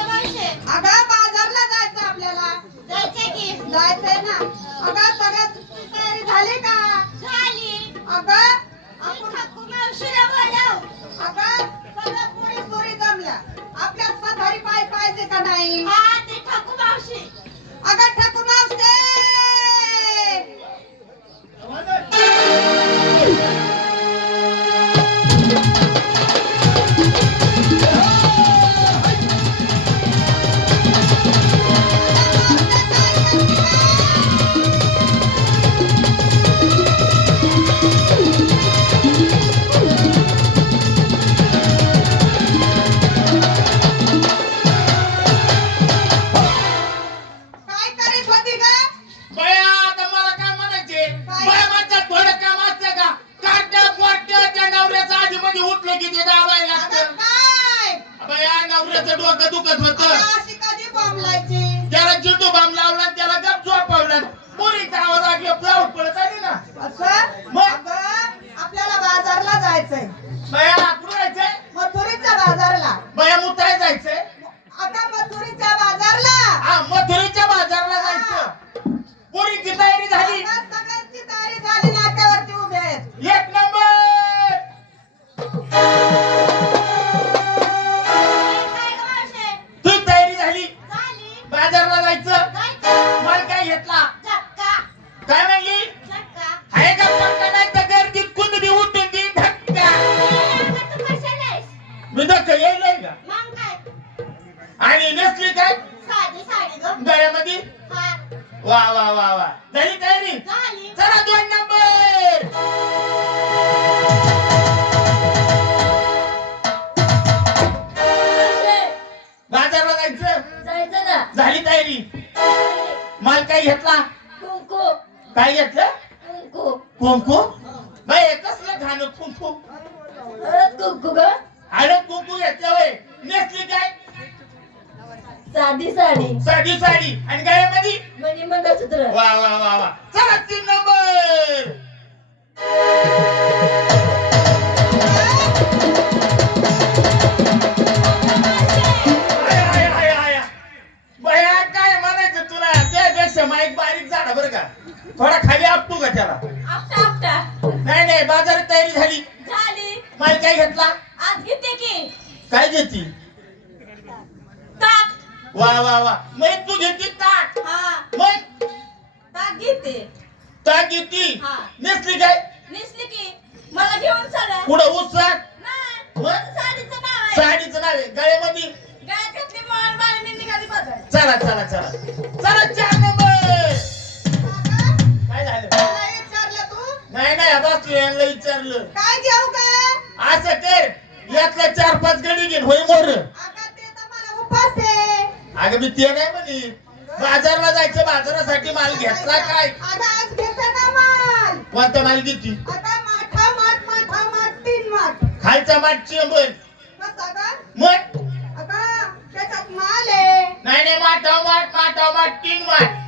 मावशे? अगं बाजारला जायचं आपल्याला जायचंय की? जायचंय ना अगं सगळ्यात मध्ये उठलं की ते दाबायला अगं लागतं बया नवऱ्याचं डोकं दुखत होत. अशी कधी त्याला चिंटू बाम लावला त्याला गप झोपवला पुरीचा आवाज ऐकलं फ्लाऊट पडत आली ना. असं? मग? अगं आपल्याला बाजारला जायचंय. बया बाजारला जायचं. माल काय घेतला. काय म्हणली. आहे का पक्का नाही तर गर्दीत कुंदरी उठून ती धक्का? मी धक्का येईल का मग? आणि नेसली काय. गळ्यामध्ये हा, वा वा वा वा झाली. काय घेतला? कुंकू. काय घेतलं? कुंकू. कुंकू? बाई कसलं घाण कुंकू? परत कुंकू ग. हळद कुंकू घेतलं वय नेसली काय? साधी साडी. साधी साडी. आणि गळ्यामध्ये? मणी मंगळसूत्र वा वा वा वा. चला तीन नंबर. त्यापेक्षा माईक बारीक झाला बरं का? थोडा खाली आपटू का त्याला? आपटा आपटा. नाही नाही बाजारात तयारी झाली. झाली. माल काय घेतला? आज घेते की. काय घेती? ताक. वा वा वा. मग तू घेती ताक. हा. मग? ताक घेते. ताक घेती? हा. नेसली काय? नेसली की. मला घेऊन चला. पुढं उसाक नाही. मग? साडीचं नाव आहे. साडीचं नाव आहे. गळ्यामध्ये? गाय घेतली मॉल बाळ मी निघाली चला चला चला. आता यांना विचारलं. काय घेऊ का? असं कर यातल्या चार पाच गडी घेऊन होय मोर. अगं ते तर मला उपास आहे. अगं मी ते नाही म्हणे बाजारला जायचं बाजारासाठी माल घेतला काय? अगं आज घेते ना माल. कोणता माल किती आता माठा माठ माठा माठ तीन माठ. खालचा माठ चिंबन. बस मग? अगं त्याच्यात माल आहे. नाही नाही माठाव माठ माठाव माठ तीन माठ.